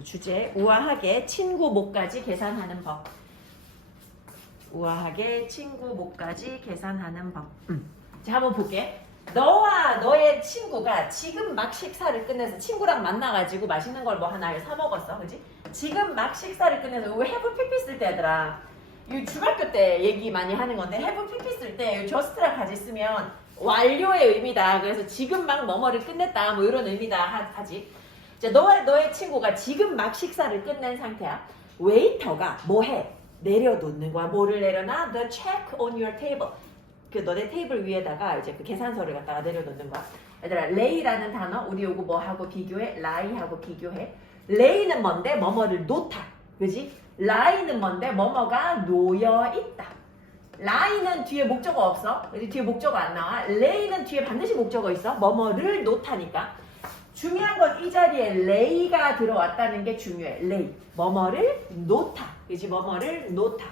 그 주제 우아하게 친구 목까지 계산하는 법. 우아하게 친구 목까지 계산하는 법. 자, 한번 볼게. 너와 너의 친구가 지금 막 식사를 끝내서 친구랑 만나가지고 맛있는 걸 뭐 하나 사 먹었어, 그지? 지금 막 식사를 끝내서 왜 해브 피피 쓸 때 얘들아? 이 중학교 때 얘기 많이 하는 건데 해브 피피 쓸 때 저스트라 가지 쓰면 완료의 의미다. 그래서 지금 막 뭐뭐를 끝냈다, 뭐 이런 의미다 하지. 자, 너와 너의 친구가 지금 막 식사를 끝낸 상태야. 웨이터가 뭐 해? 내려놓는 거야. 뭐를 내려놔? The check on your table. 그 너네 테이블 위에다가 이제 그 계산서를 갖다가 내려놓는 거야. 얘들아, lay라는 단어 우리 요거 뭐하고 비교해? lie하고 비교해. lay는 뭔데? 뭐뭐를 놓다. 그지? lie는 뭔데? 뭐뭐가 놓여 있다. lie는 뒤에 목적어 없어. 그지? 뒤에 목적어 안 나와. lay는 뒤에 반드시 목적어 있어. 뭐뭐를 놓다니까. 중요한 건 이 자리에 lay가 들어왔다는 게 중요해. lay. 뭐뭐를 놓다. 그지? 뭐뭐를 놓다.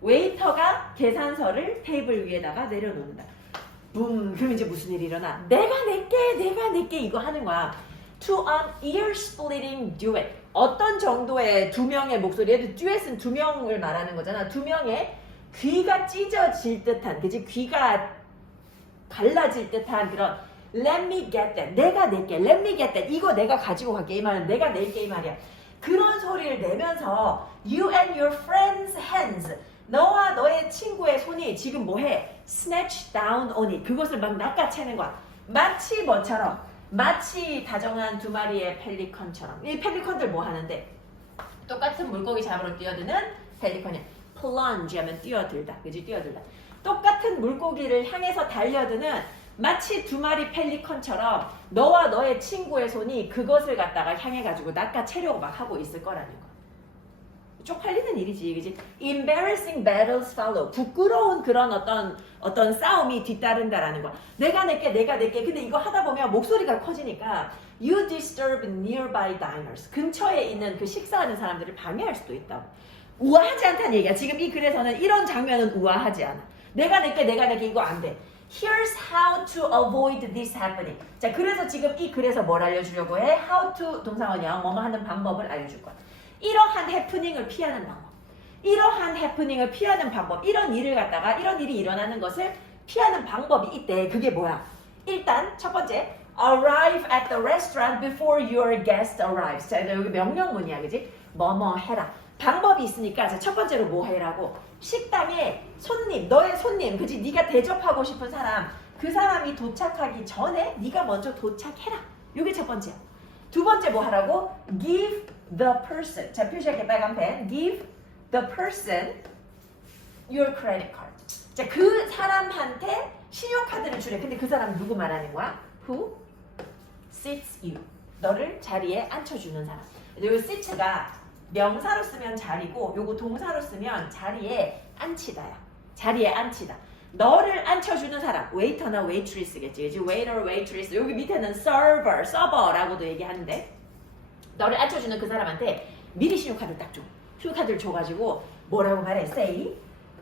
웨이터가 계산서를 테이블 위에다가 내려놓는다. 붐. 그럼 이제 무슨 일이 일어나? 내가 낼게 이거 하는 거야. To an ear-splitting duet. 어떤 정도의 두 명의 목소리. 얘도 듀엣은 두 명을 말하는 거잖아. 두 명의 귀가 찢어질 듯한, 그치? 귀가 갈라질 듯한 그런 Let me get that. 내가 낼게. Let me get that. 이거 내가 가지고 갈게. 이 말은 내가 낼게 이 말이야. 그런 소리를 내면서 You and your friend's hands. 너와 너의 친구의 손이 지금 뭐해? Snatch down on it. 그것을 막 낚아채는 거야. 마치 뭐처럼? 마치 다정한 두 마리의 펠리컨처럼. 이 펠리컨들 뭐 하는데? 똑같은 물고기 잡으러 뛰어드는 펠리컨이야. plunge 하면 뛰어들다. 그지? 뛰어들다. 똑같은 물고기를 향해서 달려드는 마치 두 마리 펠리컨처럼 너와 너의 친구의 손이 그것을 갖다가 향해가지고 낚아채려고 막 하고 있을 거라는 거야. 쪽팔리는 일이지, 그지? Embarrassing battles follow. 부끄러운 그런 어떤 싸움이 뒤따른다라는 거야. 내가 낼게. 근데 이거 하다 보면 목소리가 커지니까 You disturb nearby diners. 근처에 있는 그 식사하는 사람들을 방해할 수도 있다고. 우아하지 않다는 얘기야. 지금 이 글에서는 이런 장면은 우아하지 않아. 내가 낼게. 이거 안 돼. Here's how to avoid this happening. 자, 그래서 지금 이 글에서 뭘 알려주려고 해? How to 동사원이야. 뭐뭐 하는 방법을 알려줄 거야. 이러한 해프닝을 피하는 방법. 이런 일을 갖다가 이런 일이 일어나는 것을 피하는 방법이 있대. 그게 뭐야? 일단 첫 번째, arrive at the restaurant before your guest arrives. 자, 여기 명령문이야, 그지? 뭐뭐 해라. 방법이 있으니까 자, 첫 번째로 뭐 해라고? 식당에 손님, 너의 손님, 그지? 네가 대접하고 싶은 사람, 그 사람이 도착하기 전에 네가 먼저 도착해라. 이게 첫 번째야. 두 번째 뭐 하라고? Give the person. 자, 표시할게 빨간 펜. Give the person your credit card. 자, 그 사람한테 신용카드를 주래. 근데 그 사람 누구 말하는 거야? Who sits you. 너를 자리에 앉혀주는 사람. 이 sit가 명사로 쓰면 자리고 요거 동사로 쓰면 자리에 앉히다야. 자리에 앉히다. 너를 앉혀주는 사람, 웨이터나 웨이트리스겠지. 그치? 웨이터, 웨이트리스. 여기 밑에는 서버라고도 얘기하는데 너를 앉혀주는 그 사람한테 미리 신용카드를 딱 줘. 신용카드를 줘가지고 뭐라고 말해? Say,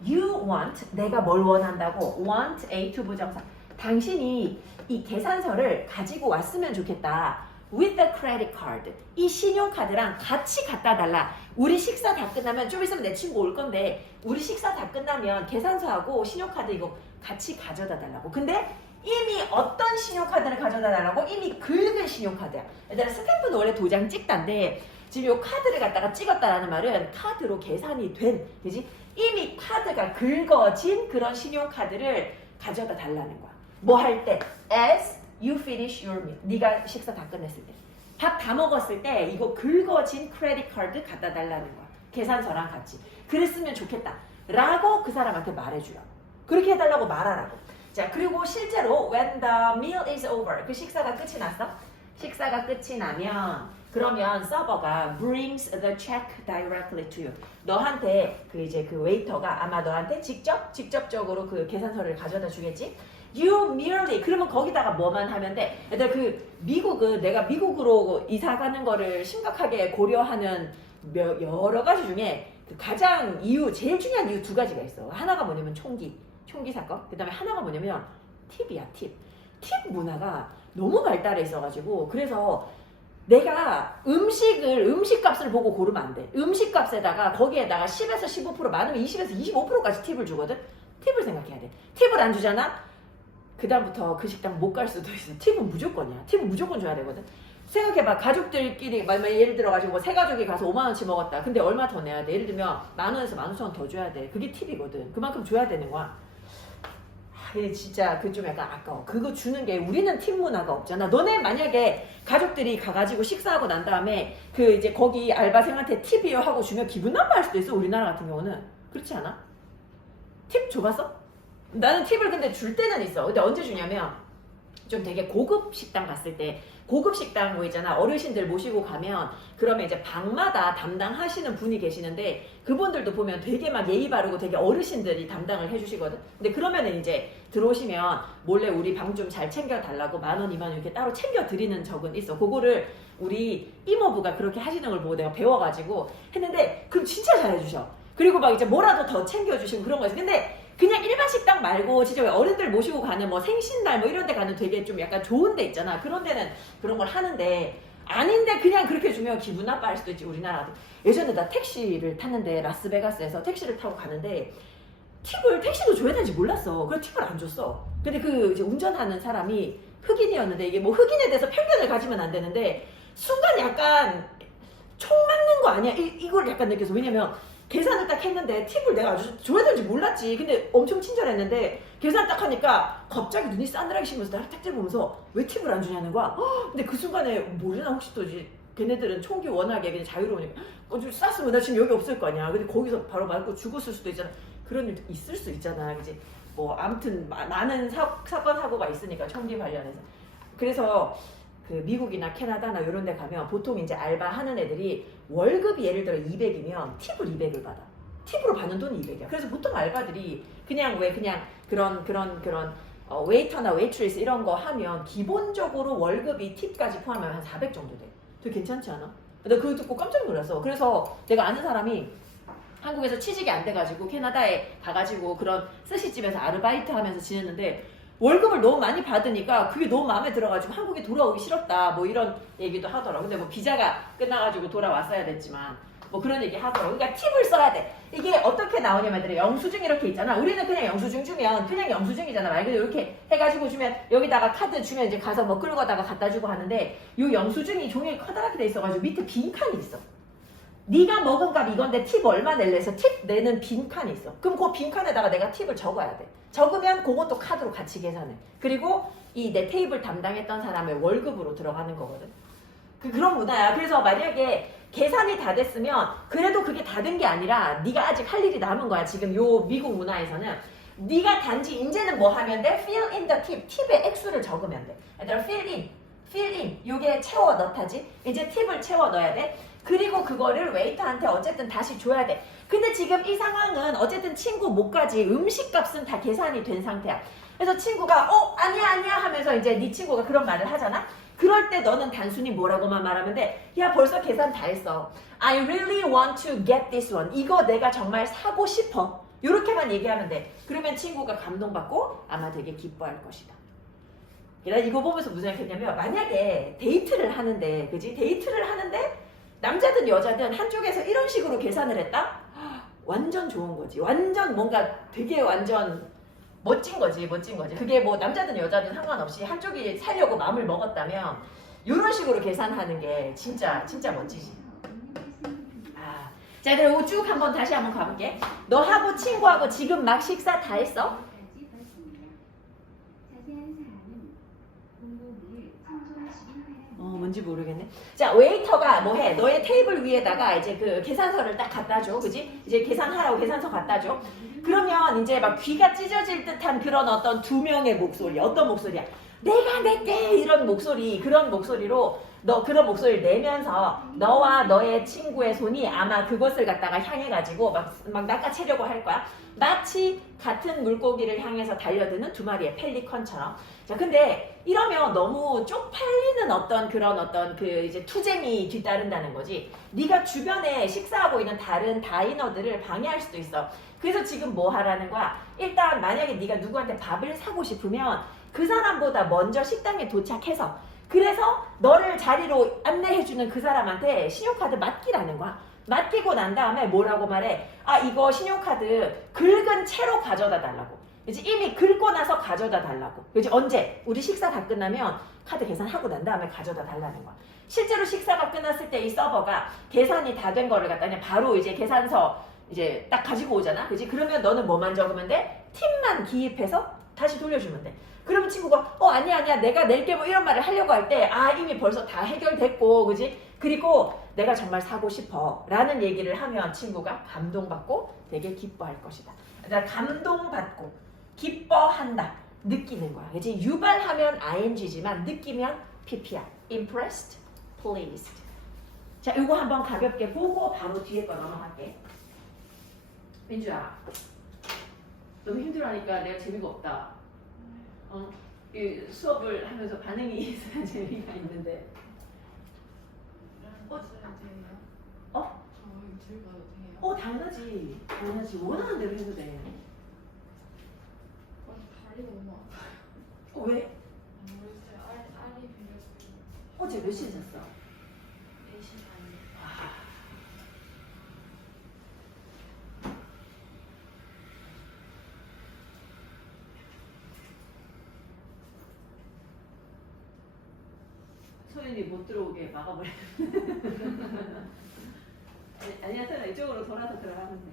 you want, 내가 뭘 원한다고? Want A to 부정사. 당신이 이 계산서를 가지고 왔으면 좋겠다. With the credit card. 이 신용카드랑 같이 갖다 달라. 우리 식사 다 끝나면 좀 있으면 내 친구 올 건데 우리 식사 다 끝나면 계산서하고 신용카드 이거 같이 가져다 달라고. 근데 이미 어떤 신용카드를 가져다 달라고? 이미 긁은 신용카드야. 얘들아, 스탬프는 원래 도장 찍다인데 지금 이 카드를 갖다가 찍었다라는 말은 카드로 계산이 된, 그지? 이미 카드가 긁어진 그런 신용카드를 가져다 달라는 거야. 뭐 할 때? As you finish your meal. 네가 식사 다 끝냈을 때. 밥 다 먹었을 때 이거 긁어진 크레딧 카드 갖다 달라는 거야. 계산서랑 같이. 그랬으면 좋겠다. 라고 그 사람한테 말해주라고. 그렇게 해달라고 말하라고. 자, 그리고 실제로 when the meal is over. 그 식사가 끝이 났어? 식사가 끝이 나면 그러면 서버가 brings the check directly to you. 너한테 그 웨이터가 아마 너한테 직접적으로 그 계산서를 가져다 주겠지? You merely. 그러면 거기다가 뭐만 하면 돼? 얘들아, 미국은 내가 미국으로 이사 가는 거를 심각하게 고려하는 여러 가지 중에 가장 제일 중요한 이유 두 가지가 있어. 하나가 뭐냐면 총기 사건. 그 다음에 하나가 뭐냐면 팁이야, 팁 문화가 너무 발달해 있어가지고 그래서 내가 음식값을 보고 고르면 안 돼. 음식값에다가 거기에다가 10에서 15% 많으면 20에서 25%까지 팁을 주거든. 팁을 생각해야 돼. 팁을 안 주잖아. 그다음부터 그 식당 못 갈 수도 있어. 팁은 무조건이야. 팁은 무조건 줘야 되거든. 생각해봐. 가족들끼리 예를 들어가지고 세 가족이 가서 5만 원치 먹었다. 근데 얼마 더 내야 돼? 예를 들면 만 원에서 15,000원 더 줘야 돼. 그게 팁이거든. 그만큼 줘야 되는 거야. 근데 진짜 그 좀 약간 아까워. 그거 주는 게 우리는 팁 문화가 없잖아. 너네 만약에 가족들이 가가지고 식사하고 난 다음에 그 이제 거기 알바생한테 팁이요 하고 주면 기분 나빠할 수도 있어. 우리나라 같은 경우는. 그렇지 않아? 팁 줘봤어? 나는 팁을 근데 줄 때는 있어. 근데 언제 주냐면 좀 되게 고급 식당 갔을 때 고급 식당 뭐 있잖아. 어르신들 모시고 가면 그러면 이제 방마다 담당하시는 분이 계시는데 그분들도 보면 되게 막 예의 바르고 되게 어르신들이 담당을 해주시거든. 근데 그러면은 이제 들어오시면 몰래 우리 방 좀 잘 챙겨달라고 10,000원, 20,000원 이렇게 따로 챙겨드리는 적은 있어. 그거를 우리 이모부가 그렇게 하시는 걸 보고 내가 배워가지고 했는데 그럼 진짜 잘해주셔. 그리고 막 이제 뭐라도 더 챙겨주시고 그런 거지. 근데 그냥 일반 식당 말고 진짜 왜 어른들 모시고 가는 뭐 생신날 뭐 이런 데 가는 되게 좀 약간 좋은 데 있잖아. 그런 데는 그런 걸 하는데 아닌데 그냥 그렇게 주면 기분 나빠할 수도 있지. 우리나라 같은. 예전에 나 택시를 탔는데 라스베가스에서 택시를 타고 가는데 팁을 택시도 줘야 되는지 몰랐어. 그래서 팁을 안 줬어. 근데 그 이제 운전하는 사람이 흑인이었는데 이게 뭐 흑인에 대해서 편견을 가지면 안 되는데 순간 약간 총 맞는 거 아니야? 이걸 약간 느껴서. 왜냐면 계산을 딱 했는데 팁을 내가 줘야 되는지 몰랐지. 근데 엄청 친절했는데 계산 딱 하니까 갑자기 눈이 싸늘하게 식으면서 나를 딱 보면서 왜 팁을 안 주냐는 거야. 근데 그 순간에 모르나 혹시 또 이제 걔네들은 총기 워낙에 그냥 자유로우니까 좀 쌌으면 나 지금 여기 없을 거 아니야. 근데 거기서 바로 말고 죽었을 수도 있잖아. 그런 일 있을 수 있잖아. 그치? 뭐 아무튼 많은 사건 사고가 있으니까 총기 관련해서. 그래서 그 미국이나 캐나다나 이런 데 가면 보통 이제 알바하는 애들이 월급이 예를 들어 200이면 팁을 200을 받아. 팁으로 받는 돈이 200이야. 그래서 보통 알바들이 그냥 그런 웨이터나 웨이트리스 이런 거 하면 기본적으로 월급이 팁까지 포함하면 한 400 정도 돼. 되게 괜찮지 않아? 나 그거 듣고 깜짝 놀랐어. 그래서 내가 아는 사람이 한국에서 취직이 안 돼가지고 캐나다에 가가지고 그런 스시집에서 아르바이트 하면서 지냈는데 월급을 너무 많이 받으니까 그게 너무 마음에 들어가지고 한국에 돌아오기 싫었다 뭐 이런 얘기도 하더라고. 근데 뭐 비자가 끝나가지고 돌아왔어야 됐지만 뭐 그런 얘기 하더라고. 그러니까 팁을 써야 돼. 이게 어떻게 나오냐면 영수증 이렇게 있잖아. 우리는 그냥 영수증 주면 그냥 영수증이잖아. 말 그대로 이렇게 해가지고 주면 여기다가 카드 주면 이제 가서 뭐 끌고 가다가 갖다 주고 하는데 이 영수증이 종이에 커다랗게 돼 있어가지고 밑에 빈칸이 있어. 네가 먹은 값 이건데 팁 얼마 낼래 해서 팁 내는 빈칸이 있어. 그럼 그 빈칸에다가 내가 팁을 적어야 돼. 적으면 그것도 카드로 같이 계산해. 그리고 이 내 테이블 담당했던 사람의 월급으로 들어가는 거거든. 그런 문화야. 그래서 만약에 계산이 다 됐으면 그래도 그게 다 된 게 아니라 네가 아직 할 일이 남은 거야. 지금 요 미국 문화에서는 네가 단지 이제는 뭐 하면 돼? fill in the tip. 팁의 액수를 적으면 돼. 얘들아 fill in. 요게 채워 넣다지. 이제 팁을 채워 넣어야 돼. 그리고 그거를 웨이터한테 어쨌든 다시 줘야 돼. 근데 지금 이 상황은 어쨌든 친구 못가지 음식값은 다 계산이 된 상태야. 그래서 친구가 아니야 하면서 이제 네 친구가 그런 말을 하잖아. 그럴 때 너는 단순히 뭐라고만 말하면 돼. 야 벌써 계산 다 했어. I really want to get this one. 이거 내가 정말 사고 싶어. 이렇게만 얘기하면 돼. 그러면 친구가 감동받고 아마 되게 기뻐할 것이다. 나 이거 보면서 무슨 생각했냐면 만약에 데이트를 하는데 그지? 데이트를 하는데 남자든 여자든 한쪽에서 이런 식으로 계산을 했다? 완전 좋은 거지. 완전 뭔가 되게 완전 멋진 거지. 그게 뭐 남자든 여자든 상관없이 한쪽이 살려고 마음을 먹었다면 이런 식으로 계산하는 게 진짜 멋지지. 자, 그리고 쭉 다시 한번 가볼게. 너하고 친구하고 지금 막 식사 다 했어? 뭔지 모르겠네. 자, 웨이터가 뭐 해? 너의 테이블 위에다가 이제 그 계산서를 딱 갖다 줘. 그지? 이제 계산하라고 계산서 갖다 줘. 그러면 이제 막 귀가 찢어질 듯한 그런 어떤 두 명의 목소리. 어떤 목소리야? 내가 낼게! 이런 목소리. 그런 목소리로 그런 목소리를 내면서 너와 너의 친구의 손이 아마 그것을 갖다가 향해가지고 막 낚아채려고 할 거야. 마치 같은 물고기를 향해서 달려드는 두 마리의 펠리컨처럼. 자, 근데 이러면 너무 쪽팔리는 그런 그 이제 투쟁이 뒤따른다는 거지. 네가 주변에 식사하고 있는 다른 다이너들을 방해할 수도 있어. 그래서 지금 뭐 하라는 거야? 일단 만약에 네가 누구한테 밥을 사고 싶으면 그 사람보다 먼저 식당에 도착해서 그래서 너를 자리로 안내해주는 그 사람한테 신용카드 맡기라는 거야. 맡기고 난 다음에 뭐라고 말해? 아, 이거 신용카드 긁은 채로 가져다 달라고. 이제 이미 긁고 나서 가져다 달라고. 이제 언제? 우리 식사 다 끝나면 카드 계산하고 난 다음에 가져다 달라는 거야. 실제로 식사가 끝났을 때 이 서버가 계산이 다 된 거를 갖다 그냥 바로 이제 계산서 이제 딱 가지고 오잖아. 그지? 그러면 너는 뭐만 적으면 돼? 팁만 기입해서 다시 돌려주면 돼. 그러면 친구가 아니야 내가 낼게 뭐 이런 말을 하려고 할 때 이미 벌써 다 해결됐고 그지? 그리고 내가 정말 사고 싶어 라는 얘기를 하면 친구가 감동받고 되게 기뻐할 것이다. 그러니까 감동받고 기뻐한다. 느끼는 거야. 그지? 유발하면 ing지만 느끼면 pp야. impressed, pleased. 자, 이거 한번 가볍게 보고 바로 뒤에 거 넘어갈게. 민주야, 너무 힘들어하니까 내가 재미가 없다. 이 수업을 하면서 반응이 있어야 재미가 있는데. 당연하지. 당연하지. 원하는 대로 해도 돼. 다리가 너무 아파요. 왜? 모르겠어요. 알이 베려서. 어제 몇 시에 잤어? 4시 반에. 소연이 못 들어오게 막아버려. 아니야, 소연아 이쪽으로 돌아서 들어가면 돼.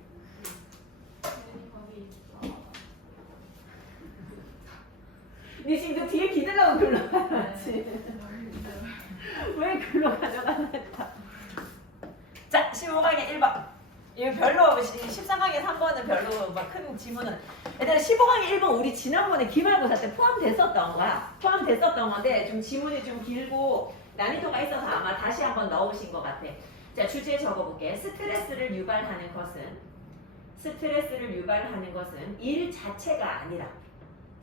거기 있어. 니 지금 뒤에 기대려고 글로 가져갔지. 왜 글로 가져가나 했다. 자, 15강의 1번. 이거 별로 13강의 3번은 별로 막 큰 지문은. 얘들아 15강의 1번 우리 지난번에 기말고사 때 포함됐었던 거야. 포함됐었던 건데 좀 지문이 좀 길고 난이도가 있어서 아마 다시 한번 넣으신 것 같아. 자, 주제 적어볼게. 스트레스를 유발하는 것은 일 자체가 아니라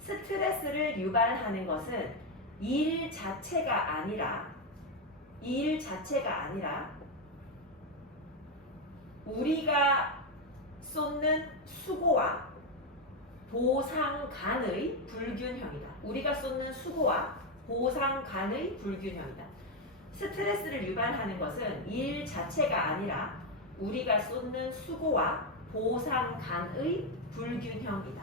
스트레스를 유발하는 것은 일 자체가 아니라 우리가 쏟는 수고와 보상간의 불균형이다. 우리가 쏟는 수고와 보상간의 불균형이다. 스트레스를 유발하는 것은 일 자체가 아니라 우리가 쏟는 수고와 보상간의 불균형이다.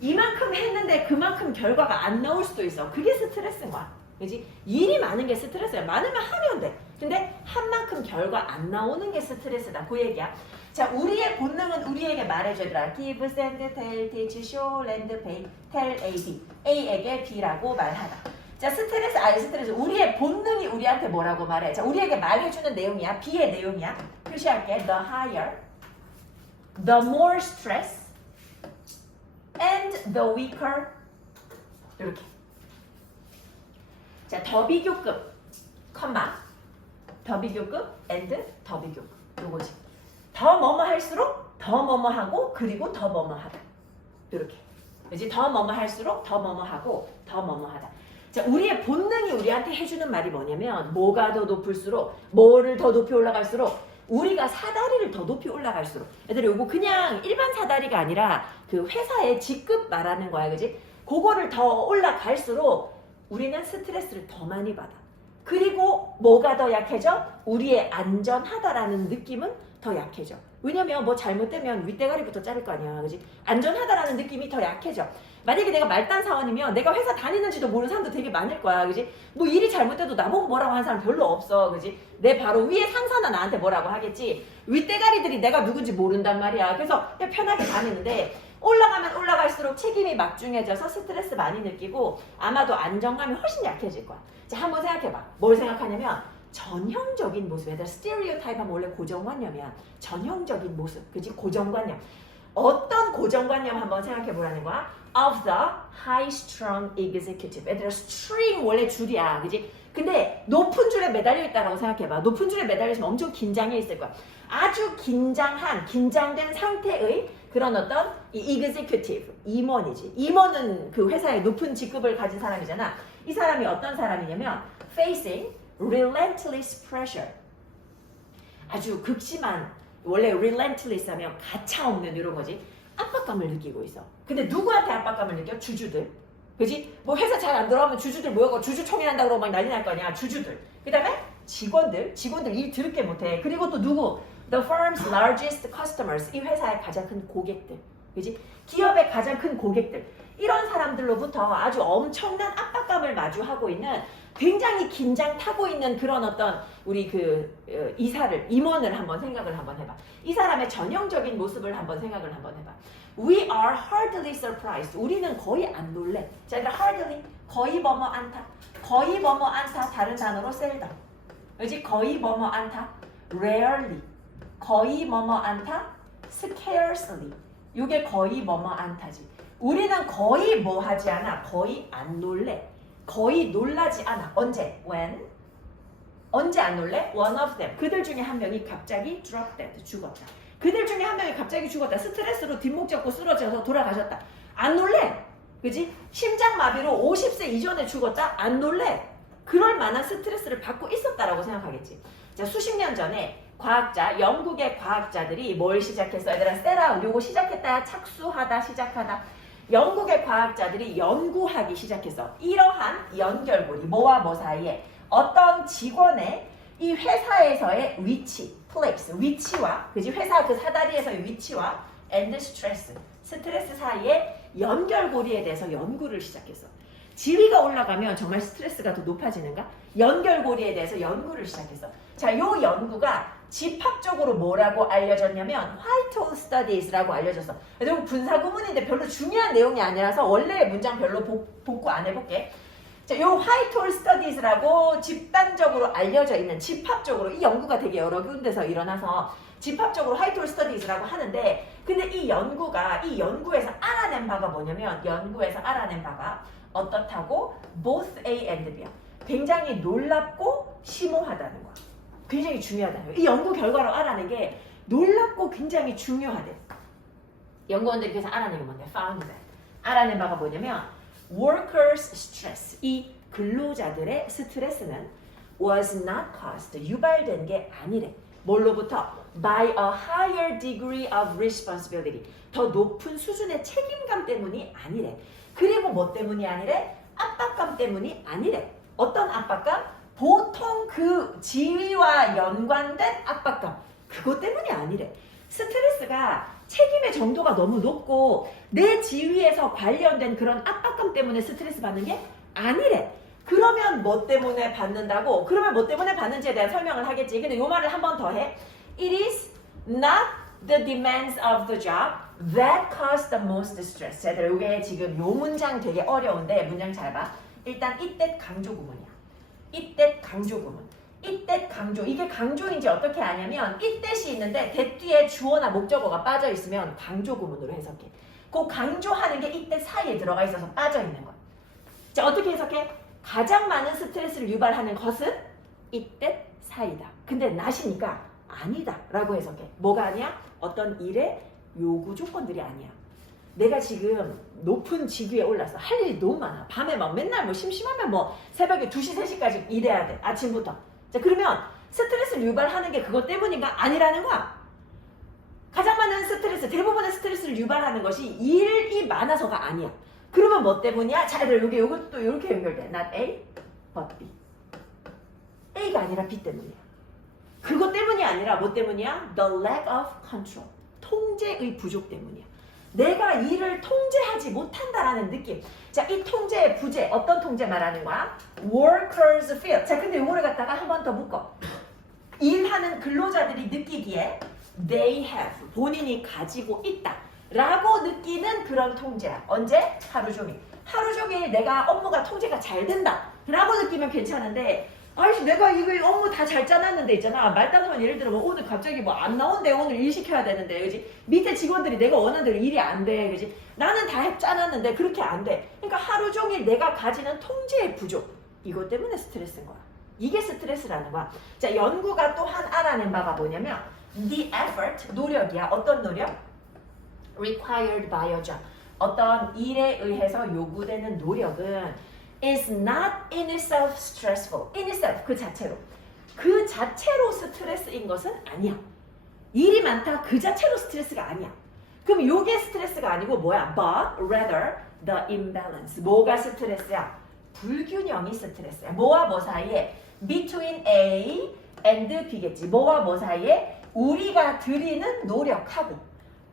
이만큼 했는데 그만큼 결과가 안 나올 수도 있어. 그게 스트레스인 거야. 그지? 일이 많은 게 스트레스야. 많으면 하면 돼. 근데 한 만큼 결과 안 나오는 게 스트레스다. 그 얘기야. 자, 우리의 본능은 우리에게 말해줘더라. give, send, tell, teach, show, lend, pay, tell, A, B. A에게 B라고 말하다. 자, 스트레스. 우리의 본능이 우리한테 뭐라고 말해? 자, 우리에게 말해주는 내용이야. B의 내용이야. 표시할게. The higher, the more stress, and the weaker. 이렇게. 자, 더 비교급, 더 비교급, and 더 비교급. 요거지. 더 뭐뭐 할수록 더 뭐뭐 하고 그리고 더 뭐뭐 하다. 이렇게. 이제 더 뭐뭐 할수록 더 뭐뭐 하고 더 뭐뭐 하다. 자, 우리의 본능이 우리한테 해주는 말이 뭐냐면 뭐가 더 높을수록 뭐를 더 높이 올라갈수록 우리가 사다리를 더 높이 올라갈수록 얘들아 요거 그냥 일반 사다리가 아니라 그 회사의 직급 말하는 거야. 그지? 그거를 더 올라갈수록 우리는 스트레스를 더 많이 받아. 그리고 뭐가 더 약해져? 우리의 안전하다라는 느낌은 더 약해져. 왜냐면 뭐 잘못되면 윗대가리부터 자를 거 아니야. 그지? 안전하다라는 느낌이 더 약해져. 만약에 내가 말단 사원이면 내가 회사 다니는지도 모르는 사람도 되게 많을 거야. 그지? 뭐 일이 잘못돼도 나보고 뭐라고 하는 사람 별로 없어. 그지? 내 바로 위에 상사나 나한테 뭐라고 하겠지. 윗대가리들이 내가 누군지 모른단 말이야. 그래서 그냥 편하게 다니는데 올라가면 올라갈수록 책임이 막중해져서 스트레스 많이 느끼고 아마도 안정감이 훨씬 약해질 거야. 자, 한번 생각해봐. 뭘 생각하냐면 전형적인 모습. 얘들아 스테레오타입 하면 원래 고정관념이야. 전형적인 모습. 그치? 고정관념. 어떤 고정관념 한번 생각해보라는 거야? Of the high-strung executive. 얘들아 string 원래 줄이야. 그치? 근데 높은 줄에 매달려 있다라고 생각해봐. 높은 줄에 매달려 있으면 엄청 긴장해 있을 거야. 아주 긴장된 상태의 그런 어떤 이 executive, 임원이지. 임원은 그 회사의 높은 직급을 가진 사람이잖아. 이 사람이 어떤 사람이냐면 facing relentless pressure. 아주 극심한, 원래 relentless 하면 가차없는 이런 거지. 압박감을 느끼고 있어. 근데 누구한테 압박감을 느껴? 주주들. 그지? 뭐 회사 잘 안 돌아오면 주주들 모여서 주주총회한다고 그러고 막 난리 날 거 아니야. 주주들. 그 다음에 직원들 일 더럽게 못해. 그리고 또 누구? The firm's largest customers. 이 회사의 가장 큰 고객들. 그지? 기업의 가장 큰 고객들. 이런 사람들로부터 아주 엄청난 압박감을 마주하고 있는 굉장히 긴장 타고 있는 그런 어떤 우리 임원을 한번 생각을 한번 해봐. 이 사람의 전형적인 모습을 한번 생각을 한번 해봐. We are hardly surprised. 우리는 거의 안 놀래. 자, 일단 hardly 거의 뭐뭐 않다. 거의 뭐뭐 않다. 다른 단어로 seldom. 그지? 거의 뭐뭐 않다. rarely. 거의 뭐뭐 않다. scarcely. 이게 거의 뭐뭐 않다지. 우리는 거의 뭐 하지 않아. 거의 안 놀래. 거의 놀라지 않아. 언제? When? 언제 안 놀래? One of them. 그들 중에 한 명이 갑자기 drop dead. 죽었다. 그들 중에 한 명이 갑자기 죽었다. 스트레스로 뒷목 잡고 쓰러져서 돌아가셨다. 안 놀래. 그지? 심장마비로 50세 이전에 죽었다. 안 놀래. 그럴 만한 스트레스를 받고 있었다라고 생각하겠지. 자, 수십 년 전에 영국의 과학자들이 뭘 시작했어? 얘들아, 세라, 요거 시작했다. 착수하다, 시작하다. 영국의 과학자들이 연구하기 시작했어. 이러한 연결고리, 뭐와 뭐 사이에 어떤 직원의 이 회사에서의 위치, place, 위치와, 그지? 회사 그 사다리에서의 위치와 and stress, 스트레스 사이에 연결고리에 대해서 연구를 시작했어. 지위가 올라가면 정말 스트레스가 더 높아지는가? 연결고리에 대해서 연구를 시작했어. 자, 요 연구가 집합적으로 뭐라고 알려졌냐면 Whitehall Studies라고 알려졌어. 그리고 분사구문인데 별로 중요한 내용이 아니라서 원래 문장 별로 복구 안 해볼게. 자, 요 Whitehall Studies라고 집단적으로 알려져 있는 집합적으로 이 연구가 되게 여러 군데서 일어나서 집합적으로 Whitehall Studies라고 하는데 근데 이 연구에서 알아낸 바가 뭐냐면 연구에서 알아낸 바가 어떻다고? Both A and B야. 굉장히 놀랍고 심오하다는 거야. 굉장히 중요하다는 거야. 이 연구 결과로 알아낸 게 놀랍고 굉장히 중요하대. 연구원들이 그래서 알아낸 게 뭔데? Found that. 알아낸 바가 뭐냐면 Workers' stress. 이 근로자들의 스트레스는 was not caused. 유발된 게 아니래. 뭘로부터? By a higher degree of responsibility. 더 높은 수준의 책임감 때문이 아니래. 그리고 뭐 때문이 아니래? 압박감 때문이 아니래. 어떤 압박감? 보통 그 지위와 연관된 압박감. 그것 때문이 아니래. 스트레스가 책임의 정도가 너무 높고 내 지위에서 관련된 그런 압박감 때문에 스트레스 받는 게 아니래. 그러면 뭐 때문에 받는다고? 그러면 뭐 때문에 받는지에 대한 설명을 하겠지. 근데 요 말을 한 번 더 해. It is not the demands of the job that cause the most stress. 자, 이게 지금 요 문장 되게 어려운데 문장 잘 봐. 일단 이때 강조 구문이야. 이때 강조 구문. 이때 강조. 이게 강조인지 어떻게 아냐면 이때시 있는데 대 뒤에 주어나 목적어가 빠져 있으면 강조 구문으로 해석해. 그 강조하는 게 이때 사이에 들어가 있어서 빠져 있는 거야. 자, 어떻게 해석해? 가장 많은 스트레스를 유발하는 것은 이때 사이다. 근데 not이니까 아니다 라고 해석해. 뭐가 아니야? 어떤 일의 요구 조건들이 아니야. 내가 지금 높은 직위에 올라서 할 일이 너무 많아. 밤에 막 맨날 뭐 심심하면 뭐 새벽에 2시, 3시까지 일해야 돼. 아침부터. 자, 그러면 스트레스를 유발하는 게 그것 때문인가? 아니라는 거야. 가장 많은 스트레스, 대부분의 스트레스를 유발하는 것이 일이 많아서가 아니야. 그러면 뭐 때문이야? 자, 요것도 이렇게 연결돼. Not A, but B. A가 아니라 B 때문이야. 그것 때문이 아니라 뭐 때문이야? The lack of control. 통제의 부족 때문이야. 내가 일을 통제하지 못한다라는 느낌. 자, 이 통제의 부재, 어떤 통제 말하는 거야? Workers feel. 자, 근데 요거를 갖다가 한 번 더 묶어. 일하는 근로자들이 느끼기에 they have, 본인이 가지고 있다 라고 느끼는 그런 통제야. 언제? 하루 종일. 하루 종일 내가 업무가 통제가 잘 된다 라고 느끼면 괜찮은데 아이씨 내가 이거 업무 다 잘 짜놨는데 있잖아. 말단하면 예를 들어 뭐 오늘 갑자기 뭐 안 나온대. 오늘 일 시켜야 되는데 그지? 밑에 직원들이 내가 원하는 대로 일이 안 돼. 그지? 나는 다 짜놨는데 그렇게 안 돼. 그러니까 하루 종일 내가 가지는 통제의 부족. 이것 때문에 스트레스인 거야. 이게 스트레스라는 거야. 자, 연구가 또한 알아낸 바가 뭐냐면 the effort, 노력이야. 어떤 노력? required by a job. 어떤 일에 의해서 요구되는 노력은 is not in itself stressful. in itself, 그 자체로. 그 자체로 스트레스인 것은 아니야. 일이 많다 그 자체로 스트레스가 아니야. 그럼 요게 스트레스가 아니고 뭐야? But rather the imbalance. 뭐가 스트레스야? 불균형이 스트레스야. 뭐와 뭐 사이에? Between A and B겠지. 뭐와 뭐 사이에? 우리가 드리는 노력하고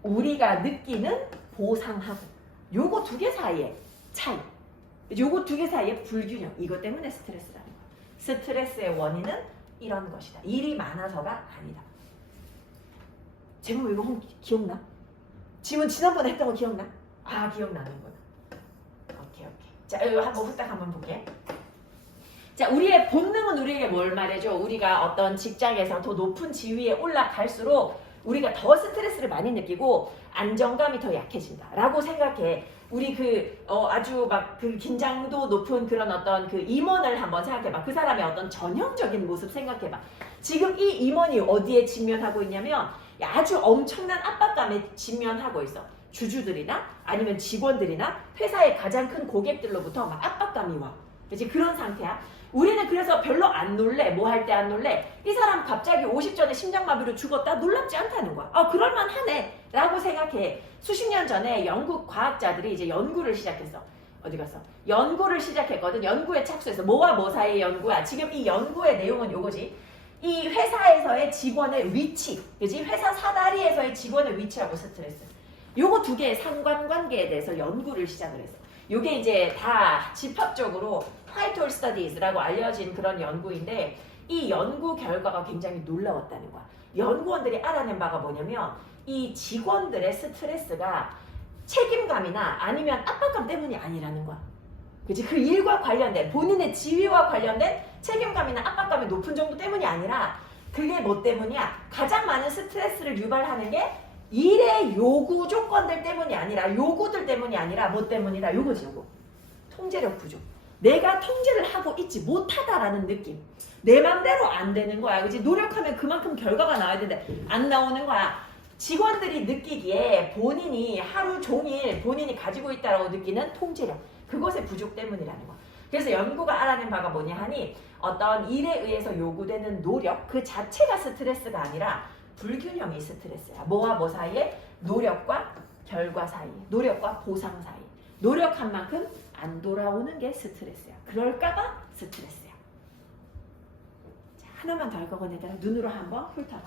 우리가 느끼는 보상하고 요거 두 개 사이에 차이. 요거 두 개 사이에 불균형. 이것 때문에 스트레스라는 거야. 스트레스의 원인은 이런 것이다. 일이 많아서가 아니다. 제목 이거 기억나? 지문 지난번에 했던 거 기억나? 아 기억나는구나. 오케이. 자 이거 후딱 한번 볼게. 자 우리의 본능은 우리에게 뭘 말해줘? 우리가 어떤 직장에서 더 높은 지위에 올라갈수록 우리가 더 스트레스를 많이 느끼고 안정감이 더 약해진다 라고 생각해. 우리 아주 막 그 긴장도 높은 그런 어떤 그 임원을 한번 생각해봐. 그 사람의 어떤 전형적인 모습 생각해봐. 지금 이 임원이 어디에 직면하고 있냐면 아주 엄청난 압박감에 직면하고 있어. 주주들이나 아니면 직원들이나 회사의 가장 큰 고객들로부터 막 압박감이 와. 그치? 그런 상태야. 우리는 그래서 별로 안 놀래. 뭐 할 때 안 놀래? 이 사람 갑자기 50전에 심장마비로 죽었다? 놀랍지 않다는 거야. 그럴만하네 라고 생각해. 수십 년 전에 영국 과학자들이 이제 연구를 시작했어. 어디 갔어? 연구를 시작했거든. 연구에 착수해서 뭐와 뭐 사이의 연구야? 지금 이 연구의 내용은 요거지. 이 회사에서의 직원의 위치, 그지? 회사 사다리에서의 직원의 위치하고 스트레스. 요거 두 개의 상관관계에 대해서 연구를 시작을 했어. 요게 이제 다 집합적으로 화이트홀 스터디스라고 알려진 그런 연구인데 이 연구 결과가 굉장히 놀라웠다는 거야. 연구원들이 알아낸 바가 뭐냐면 이 직원들의 스트레스가 책임감이나 아니면 압박감 때문이 아니라는 거야. 그치? 그 일과 관련된 본인의 지위와 관련된 책임감이나 압박감이 높은 정도 때문이 아니라 그게 뭐 때문이야? 가장 많은 스트레스를 유발하는 게 일의 요구 조건들 때문이 아니라 요구들 때문이 아니라 뭐 때문이다? 요거지 요거. 통제력 부족. 내가 통제를 하고 있지 못하다라는 느낌. 내 맘대로 안 되는 거야. 그치? 노력하면 그만큼 결과가 나와야 되는데 안 나오는 거야. 직원들이 느끼기에 본인이 하루 종일 본인이 가지고 있다고 느끼는 통제력. 그것의 부족 때문이라는 거야. 그래서 연구가 알아낸 바가 뭐냐 하니 어떤 일에 의해서 요구되는 노력 그 자체가 스트레스가 아니라 불균형이 스트레스야. 뭐와 뭐 사이에? 노력과 결과 사이, 노력과 보상 사이. 노력한 만큼 안 돌아오는 게 스트레스야. 그럴까봐 스트레스야. 자, 하나만 더 할 거건 얘들아 눈으로 한번 훑어봐.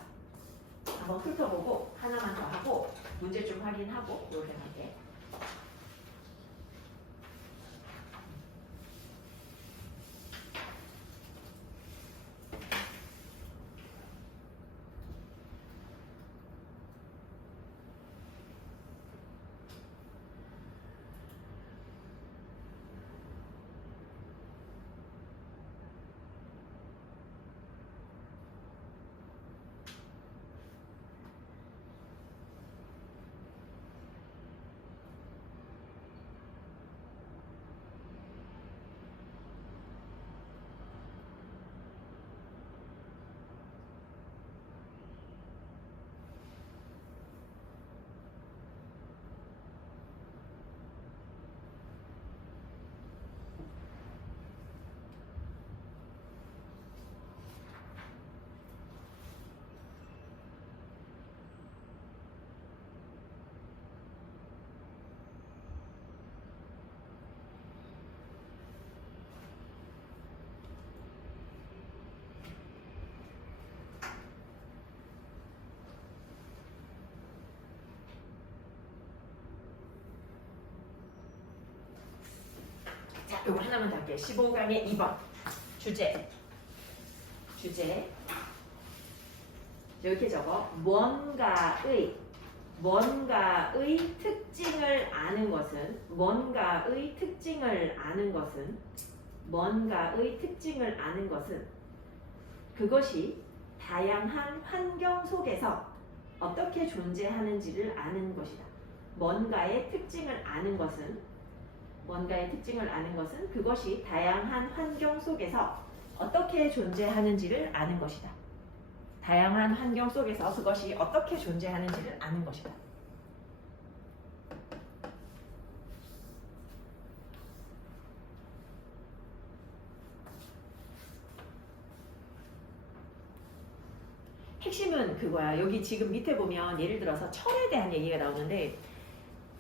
한번 훑어보고 하나만 더 하고 문제 좀 확인하고 이렇게 할게. 자, 이거 하나만 더 할게요. 15강의 2번 주제 이렇게 적어. 뭔가의 특징을 아는 것은 그것이 다양한 환경 속에서 어떻게 존재하는지를 아는 것이다. 뭔가의 특징을 아는 것은 그것이 다양한 환경 속에서 어떻게 존재하는지를 아는 것이다. 다양한 환경 속에서 그것이 어떻게 존재하는지를 아는 것이다. 핵심은 그거야. 여기 지금 밑에 보면 예를 들어서 철에 대한 얘기가 나오는데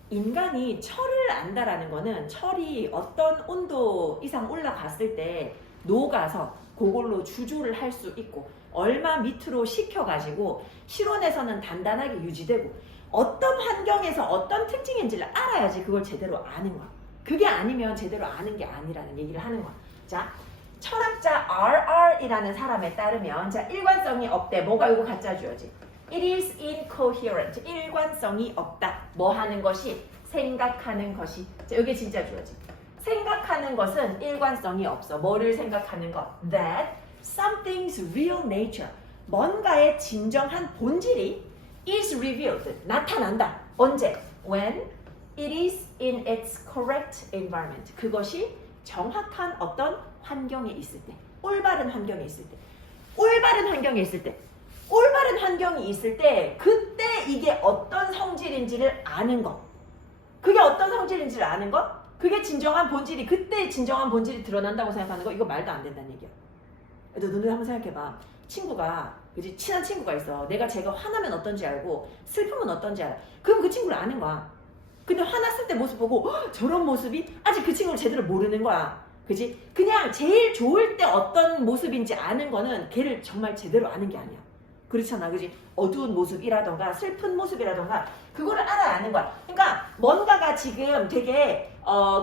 인간이 철을 안다라는 거는 철이 어떤 온도 이상 올라갔을 때 녹아서 그걸로 주조를 할 수 있고 얼마 밑으로 식혀가지고 실온에서는 단단하게 유지되고 어떤 환경에서 어떤 특징인지를 알아야지 그걸 제대로 아는 거야. 그게 아니면 제대로 아는 게 아니라는 얘기를 하는 거야. 자, 철학자 RR이라는 사람에 따르면 자 일관성이 없대. 뭐가 이거 갖다 줘야지. It is incoherent. 일관성이 없다. 뭐 하는 것이? 생각하는 것이. 자, 여기 진짜 줘야지. 생각하는 것은 일관성이 없어. 뭐를 생각하는 것? That something's real nature. 뭔가의 진정한 본질이 is revealed. 나타난다. 언제? When it is in its correct environment. 그것이 정확한 어떤 환경에 있을 때. 올바른 환경에 있을 때. 올바른 환경에 있을 때. 올바른 환경이 있을 때 그때 이게 어떤 성질인지를 아는 것. 그게 어떤 성질인지를 아는 것? 그게 진정한 본질이 그때 진정한 본질이 드러난다고 생각하는 거 이거 말도 안 된다는 얘기야. 너네 한번 생각해봐. 친구가 그지 친한 친구가 있어. 내가 제가 화나면 어떤지 알고 슬프면 어떤지 알아. 그럼 그 친구를 아는 거야. 근데 화났을 때 모습 보고 저런 모습이 아직 그 친구를 제대로 모르는 거야. 그지? 그냥 제일 좋을 때 어떤 모습인지 아는 거는 걔를 정말 제대로 아는 게 아니야. 그렇잖아. 그지? 어두운 모습이라던가 슬픈 모습이라던가 그거를 알아야 아는 거야. 그러니까 뭔가가 지금 되게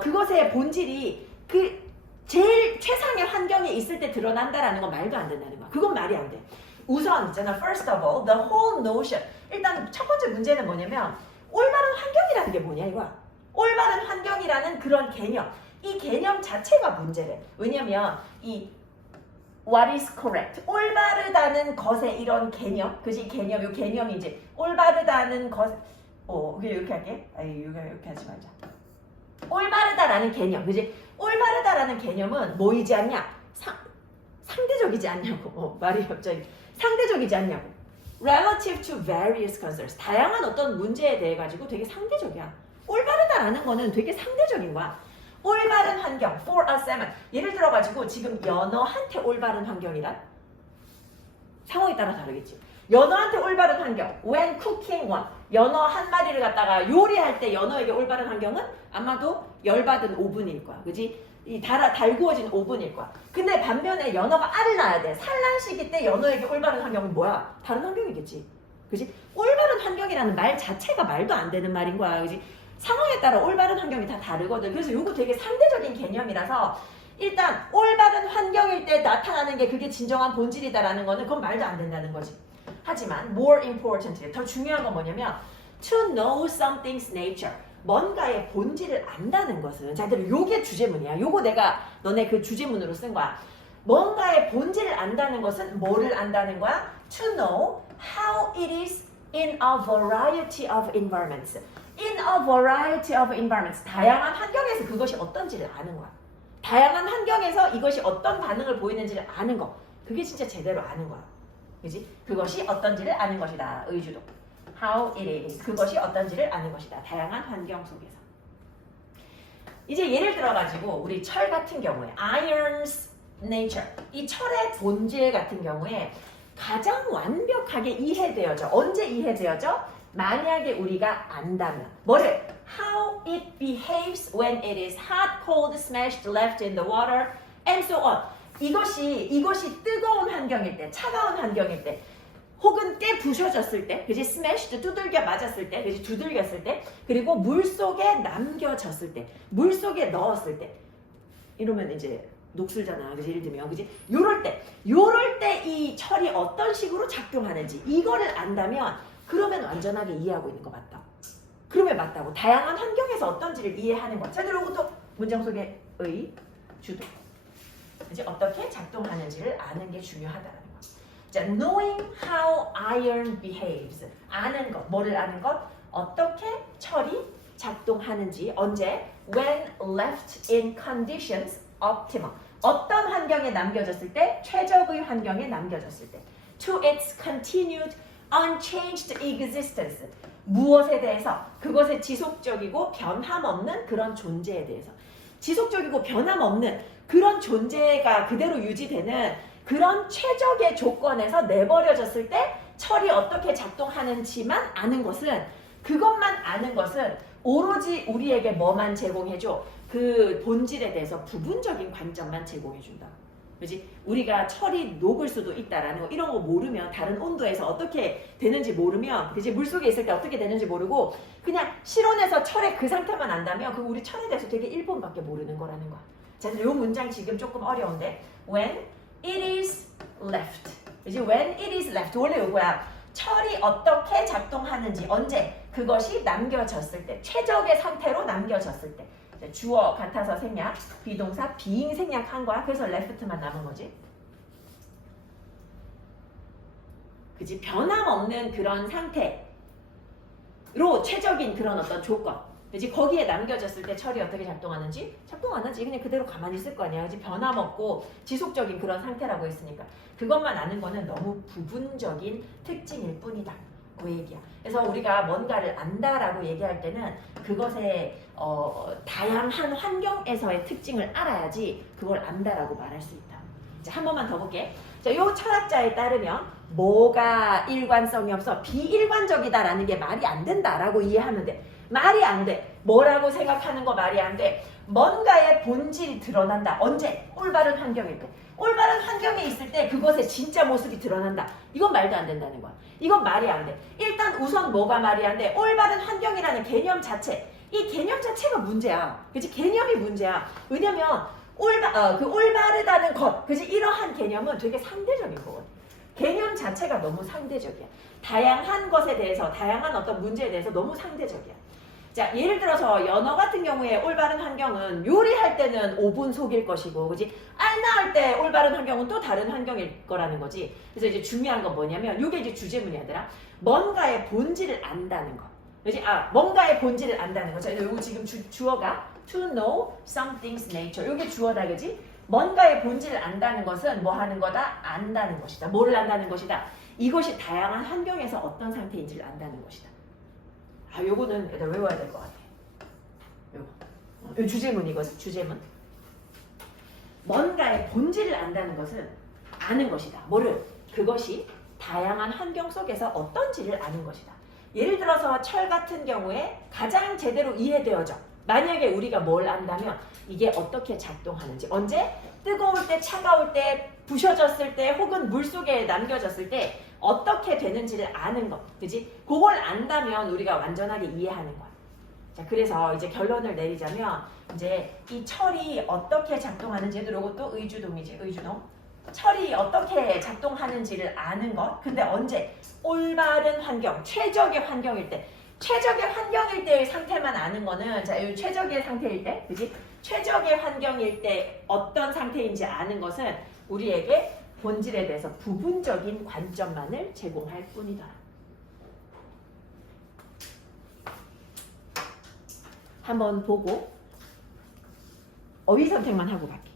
그것의 본질이 그 제일 최상의 환경에 있을 때 드러난다라는 건 말도 안 된다는 거야. 그건 말이 안 돼. 우선 있잖아. First of all, the whole notion. 일단 첫 번째 문제는 뭐냐면 올바른 환경이라는 게 뭐냐 이거야. 올바른 환경이라는 그런 개념. 이 개념 자체가 문제래. 왜냐면 이 what is correct. 올바르다는 것의 이런 개념. 그지? 개념, 요 개념이 이제 올바르다는 것. 그냥 이렇게 할게. 이렇게 하지 말자. 올바르다라는 개념. 그지? 올바르다라는 개념은 뭐이지 않냐? 상대적이지 않냐고. 말이 갑자기. 상대적이지 않냐고. Relative to various concerns. 다양한 어떤 문제에 대해 가지고 되게 상대적이야. 올바르다라는 거는 되게 상대적인 거야. 올바른 환경, for a salmon. 예를 들어가지고 지금 연어한테 올바른 환경이란? 상황에 따라 다르겠지. 연어한테 올바른 환경, when cooking one. 연어 한 마리를 갖다가 요리할 때 연어에게 올바른 환경은 아마도 열받은 오븐일 거야. 그지? 이 달구어진 오븐일 거야. 근데 반면에 연어가 알을 낳아야 돼. 산란 시기 때 연어에게 올바른 환경은 뭐야? 다른 환경이겠지. 그지? 올바른 환경이라는 말 자체가 말도 안 되는 말인 거야. 그지? 상황에 따라 올바른 환경이 다 다르거든. 그래서 이거 되게 상대적인 개념이라서 일단 올바른 환경일 때 나타나는 게 그게 진정한 본질이다라는 거는 그건 말도 안 된다는 거지. 하지만 more importantly, 더 중요한 건 뭐냐면 to know something's nature. 뭔가의 본질을 안다는 것은 자, 요게 주제문이야. 요거 내가 너네 그 주제문으로 쓴 거야. 뭔가의 본질을 안다는 것은 뭐를 안다는 거야? To know how it is in a variety of environments. In a variety of environments. 다양한 환경에서 그것이 어떤지를 아는 거야. 다양한 환경에서 이것이 어떤 반응을 보이는지를 아는 거. 그게 진짜 제대로 아는 거야. 그지? 그것이 어떤지를 아는 것이다. 의주동. How it is. 그것이 어떤지를 아는 것이다. 다양한 환경 속에서. 이제 예를 들어가지고 우리 철 같은 경우에 iron's nature. 이 철의 본질 같은 경우에 가장 완벽하게 이해되어져. 언제 이해되어져? 만약에 우리가 안다면. 뭐를? How it behaves when it is hot, cold, smashed, left in the water, and so on. 이것이 뜨거운 환경일 때, 차가운 환경일 때, 혹은 깨 부셔졌을 때, 그지? 스매시드 두들겨 맞았을 때, 그지? 두들겼을 때, 그리고 물 속에 남겨졌을 때, 물 속에 넣었을 때, 이러면 이제 녹슬잖아, 그지? 예를 들면, 그지? 요럴 때 이 철이 어떤 식으로 작동하는지 이거를 안다면, 그러면 완전하게 이해하고 있는 거 맞다. 그러면 맞다고. 다양한 환경에서 어떤지를 이해하는 거. 자, 그리고 또 문장 속의 주도. 이제 어떻게 작동하는지를 아는 게 중요하다는 거. 자, knowing how iron behaves. 아는 것. 뭐를 아는 것? 어떻게 철이 작동하는지. 언제? When left in conditions optimal. 어떤 환경에 남겨졌을 때? 최적의 환경에 남겨졌을 때. To its continued unchanged existence. 무엇에 대해서? 그것의 지속적이고 변함없는 그런 존재에 대해서. 지속적이고 변함없는 그런 존재가 그대로 유지되는 그런 최적의 조건에서 내버려졌을 때 철이 어떻게 작동하는지만 아는 것은 그것만 아는 것은 오로지 우리에게 뭐만 제공해줘? 그 본질에 대해서 부분적인 관점만 제공해준다. 그지? 우리가 철이 녹을 수도 있다라는 거 이런 거 모르면 다른 온도에서 어떻게 되는지 모르면 그지? 물속에 있을 때 어떻게 되는지 모르고 그냥 실온에서 철의 그 상태만 안다면 그 우리 철에 대해서 되게 일본밖에 모르는 거라는 거야. 자, 이 문장 지금 조금 어려운데 When it is left 그지? When it is left 원래 이거야. 철이 어떻게 작동하는지 언제 그것이 남겨졌을 때 최적의 상태로 남겨졌을 때 주어 같아서 생략, 비동사 being 생략한 거야. 그래서 left만 남은 거지. 그지? 변함없는 그런 상태로 최적인 그런 어떤 조건. 그지? 거기에 남겨졌을 때 철이 어떻게 작동하는지 작동 안 하지. 그냥 그대로 가만히 있을 거 아니야. 그지? 변함없고 지속적인 그런 상태라고 했으니까 그것만 아는 거는 너무 부분적인 특징일 뿐이다. 그 얘기야. 그래서 우리가 뭔가를 안다라고 얘기할 때는 그것의 다양한 환경에서의 특징을 알아야지 그걸 안다라고 말할 수 있다. 자, 한 번만 더 볼게. 자, 요 철학자에 따르면 뭐가 일관성이 없어? 비일관적이다라는 게 말이 안 된다라고 이해하면 돼. 말이 안 돼. 뭐라고 생각하는 거 말이 안 돼. 뭔가의 본질이 드러난다. 언제? 올바른 환경일 때. 올바른 환경에 있을 때 그것의 진짜 모습이 드러난다. 이건 말도 안 된다는 거야. 이건 말이 안 돼. 일단 우선 뭐가 말이 안 돼? 올바른 환경이라는 개념 자체. 이 개념 자체가 문제야. 그치? 개념이 문제야. 왜냐면 올바르다는 것. 그치? 이러한 개념은 되게 상대적인 거거든. 개념 자체가 너무 상대적이야. 다양한 것에 대해서, 다양한 어떤 문제에 대해서 너무 상대적이야. 자, 예를 들어서 연어 같은 경우에 올바른 환경은 요리할 때는 오븐 속일 것이고, 그지? 알 낳을 때 올바른 환경은 또 다른 환경일 거라는 거지. 그래서 이제 중요한 건 뭐냐면, 요게 이제 주제문이야들아. 뭔가의 본질을 안다는 거. 그지? 뭔가의 본질을 안다는 거. 자, 요거 지금 주어가 to know something's nature. 요게 주어다, 그지? 뭔가의 본질을 안다는 것은 뭐 하는 거다? 안다는 것이다. 뭐를 안다는 것이다? 이것이 다양한 환경에서 어떤 상태인지를 안다는 것이다. 요거는 일단 외워야 될 것 같아. 요거. 주제문이거든, 주제문. 뭔가의 본질을 안다는 것은 아는 것이다. 뭐를? 그것이 다양한 환경 속에서 어떤지를 아는 것이다. 예를 들어서 철 같은 경우에 가장 제대로 이해되어져. 만약에 우리가 뭘 안다면 이게 어떻게 작동하는지, 언제? 뜨거울 때, 차가울 때, 부셔졌을 때, 혹은 물속에 남겨졌을 때 어떻게 되는지를 아는 것, 그지? 그걸 안다면 우리가 완전하게 이해하는 거야. 자, 그래서 이제 결론을 내리자면 이제 이 철이 어떻게 작동하는지, 이것도 의주동이지, 의주동. 철이 어떻게 작동하는지를 아는 것. 근데 언제? 올바른 환경, 최적의 환경일 때. 최적의 환경일 때의 상태만 아는 거는, 자, 이 최적의 상태일 때, 그지? 최적의 환경일 때 어떤 상태인지 아는 것은 우리에게 본질에 대해서 부분적인 관점만을 제공할 뿐이다. 한번 보고 어휘 선택만 하고 갈게.